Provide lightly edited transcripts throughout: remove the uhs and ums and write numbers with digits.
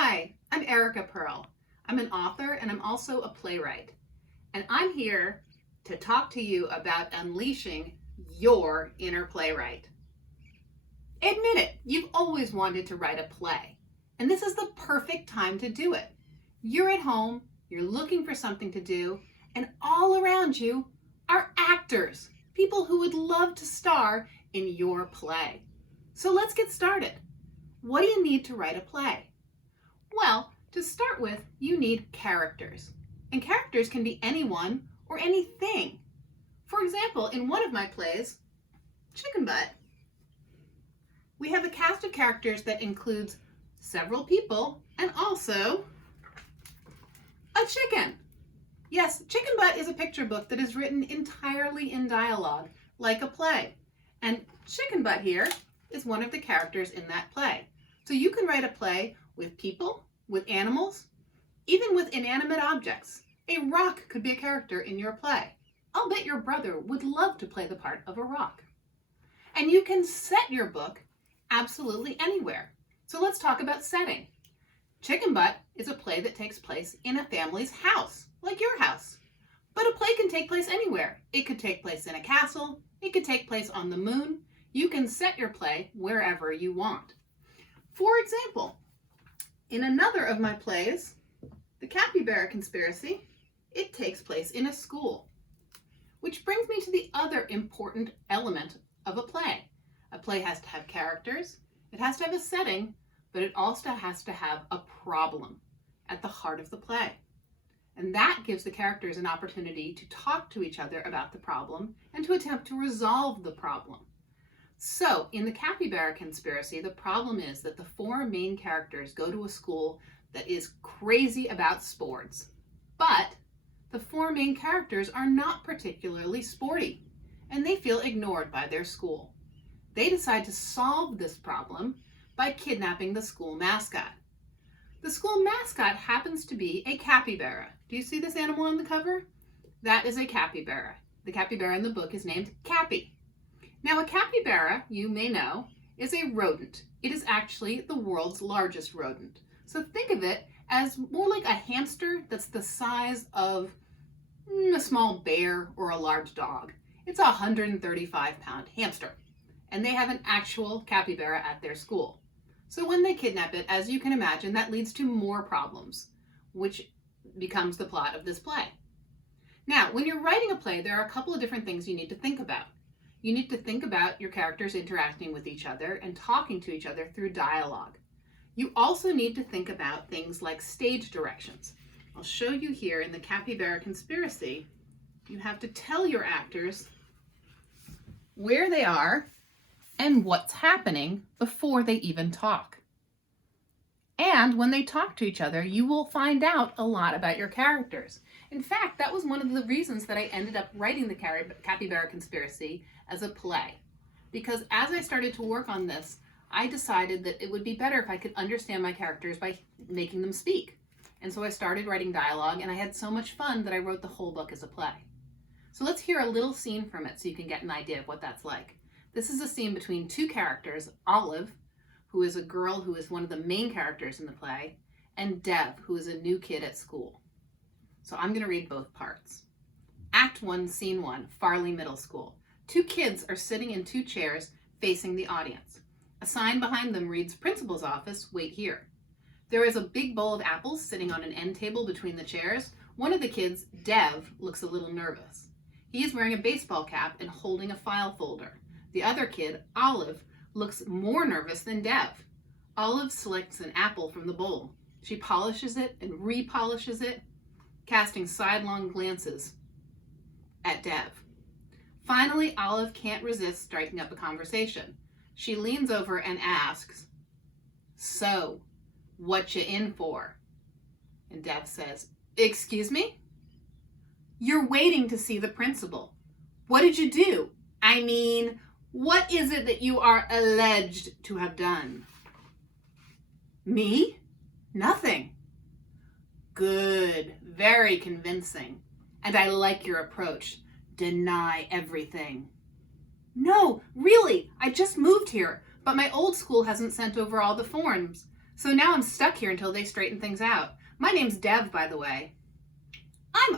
Hi, I'm Erica Perl. I'm an author and I'm also a playwright. And I'm here to talk to you about unleashing your inner playwright. Admit it, you've always wanted to write a play, and this is the perfect time to do it. You're at home, you're looking for something to do, and all around you are actors, people who would love to star in your play. So let's get started. What do you need to write a play? Well, to start with, you need characters. And characters can be anyone or anything. For example, in one of my plays, Chicken Butt, we have a cast of characters that includes several people and also a chicken. Yes, Chicken Butt is a picture book that is written entirely in dialogue, like a play. And Chicken Butt here is one of the characters in that play. So you can write a play with people, with animals, even with inanimate objects. A rock could be a character in your play. I'll bet your brother would love to play the part of a rock. And you can set your book absolutely anywhere. So let's talk about setting. Chicken Butt is a play that takes place in a family's house, like your house. But a play can take place anywhere. It could take place in a castle. It could take place on the moon. You can set your play wherever you want. For example, in another of my plays, The Capybara Conspiracy, it takes place in a school. Which brings me to the other important element of a play. A play has to have characters, it has to have a setting, but it also has to have a problem at the heart of the play. And that gives the characters an opportunity to talk to each other about the problem and to attempt to resolve the problem. So, in The Capybara Conspiracy, the problem is that the four main characters go to a school that is crazy about sports. But the four main characters are not particularly sporty, and they feel ignored by their school. They decide to solve this problem by kidnapping the school mascot. The school mascot happens to be a capybara. Do you see this animal on the cover? That is a capybara. The capybara in the book is named Cappy. Now, a capybara, you may know, is a rodent. It is actually the world's largest rodent. So think of it as more like a hamster that's the size of a small bear or a large dog. It's a 135-pound hamster. And they have an actual capybara at their school. So when they kidnap it, as you can imagine, that leads to more problems, which becomes the plot of this play. Now, when you're writing a play, there are a couple of different things you need to think about. You need to think about your characters interacting with each other and talking to each other through dialogue. You also need to think about things like stage directions. I'll show you here in The Capybara Conspiracy, you have to tell your actors where they are and what's happening before they even talk. And when they talk to each other, you will find out a lot about your characters. In fact, that was one of the reasons that I ended up writing The Capybara Conspiracy as a play. Because as I started to work on this, I decided that it would be better if I could understand my characters by making them speak. And so I started writing dialogue, and I had so much fun that I wrote the whole book as a play. So let's hear a little scene from it so you can get an idea of what that's like. This is a scene between two characters, Olive, who is a girl who is one of the main characters in the play, and Dev, who is a new kid at school. So I'm going to read both parts. Act 1, Scene 1, Farley Middle School. Two kids are sitting in two chairs facing the audience. A sign behind them reads, "Principal's office, wait here." There is a big bowl of apples sitting on an end table between the chairs. One of the kids, Dev, looks a little nervous. He is wearing a baseball cap and holding a file folder. The other kid, Olive, looks more nervous than Dev. Olive selects an apple from the bowl. She polishes it and repolishes it, casting sidelong glances at Dev. Finally, Olive can't resist striking up a conversation. She leans over and asks, "So, what you in for?" And Dev says, "Excuse me?" "You're waiting to see the principal. What did you do? I mean, what is it that you are alleged to have done?" "Me? Nothing." "Good. Very convincing. And I like your approach. Deny everything." "No, really, I just moved here, but my old school hasn't sent over all the forms. So now I'm stuck here until they straighten things out. My name's Dev, by the way. I'm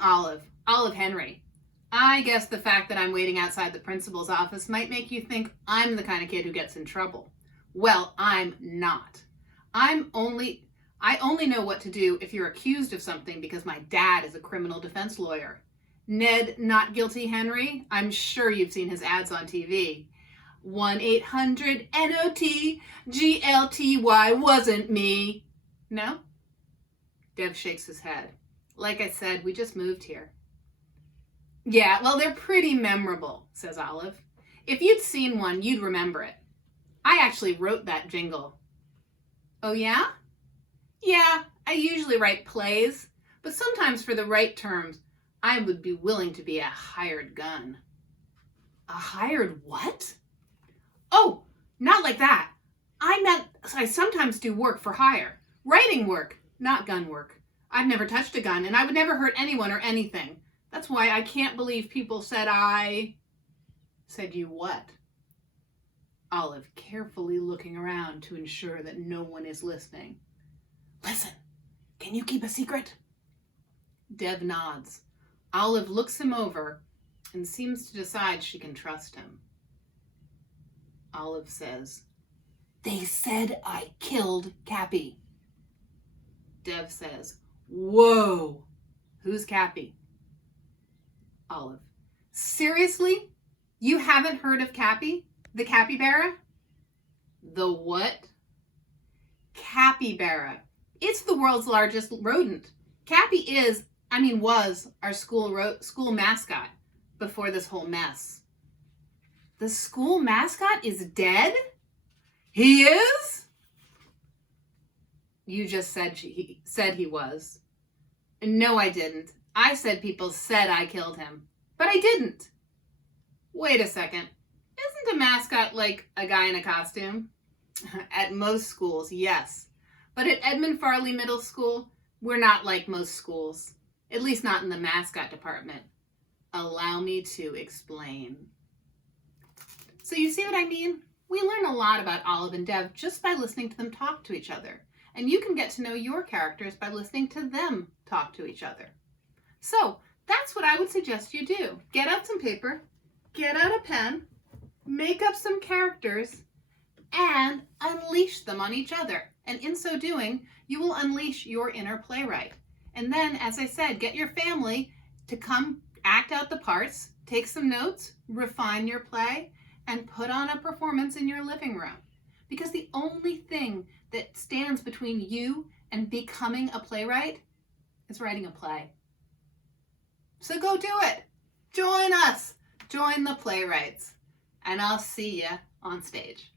Olive Henry. I guess the fact that I'm waiting outside the principal's office might make you think I'm the kind of kid who gets in trouble. Well, I'm not. I only know what to do if you're accused of something because my dad is a criminal defense lawyer. Ned Not Guilty Henry, I'm sure you've seen his ads on TV. 1-800-NOT-GLTY wasn't me. No? Dev shakes his head. Like I said, we just moved here. Yeah, well, they're pretty memorable, says Olive. If you'd seen one, you'd remember it. I actually wrote that jingle. Oh, yeah? Yeah, I usually write plays, but sometimes for the right terms, I would be willing to be a hired gun. A hired what? Oh, not like that. I meant I sometimes do work for hire. Writing work, not gun work. I've never touched a gun, and I would never hurt anyone or anything. That's why I can't believe people said I... Said you what? Olive, carefully looking around to ensure that no one is listening. Listen, can you keep a secret? Dev nods. Olive looks him over and seems to decide she can trust him. Olive says, they said I killed Cappy. Dev says, whoa, who's Cappy? Olive, seriously? You haven't heard of Cappy? The capybara? The what? Capybara. It's the world's largest rodent. Cappy was our school mascot before this whole mess. The school mascot is dead? He is? You just said he was. No, I didn't. I said people said I killed him, but I didn't. Wait a second. Isn't a mascot like a guy in a costume? At most schools, yes. But at Edmund Farley Middle School, we're not like most schools. At least not in the mascot department. Allow me to explain. So you see what I mean? We learn a lot about Olive and Dev just by listening to them talk to each other. And you can get to know your characters by listening to them talk to each other. So that's what I would suggest you do. Get out some paper, get out a pen, make up some characters, and unleash them on each other. And in so doing, you will unleash your inner playwright. And then, as I said, get your family to come act out the parts, take some notes, refine your play, and put on a performance in your living room. Because the only thing that stands between you and becoming a playwright is writing a play. So go do it. Join us. Join the playwrights. And I'll see you on stage.